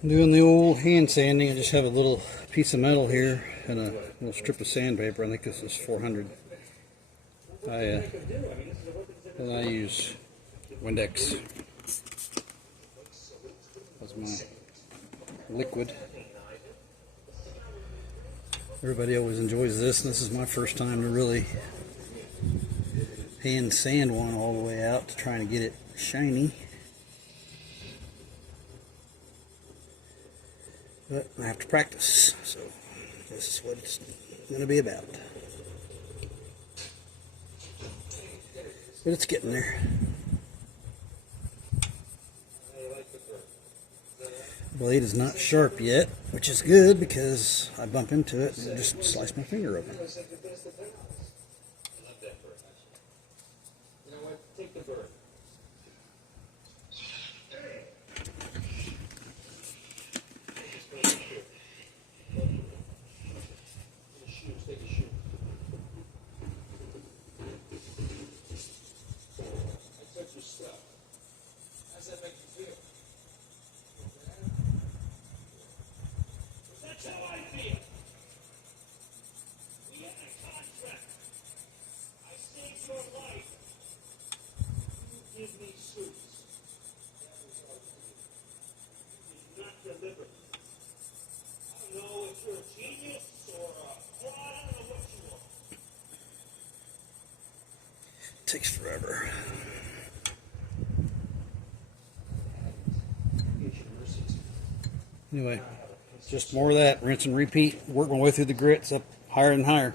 I'm doing the old hand sanding. I just have a little piece of metal here and a little strip of sandpaper. I think this is 400. I use Windex as my liquid. Everybody always enjoys this, and this is my first time to really hand sand one all the way out to trying to get it shiny. But I have to practice, so this is what it's going to be about. But it's getting there. The blade is not sharp yet, which is good because I bump into it and just slice my finger open. Takes forever. Anyway, just more of that. Rinse and repeat. Work my way through the grits up higher and higher.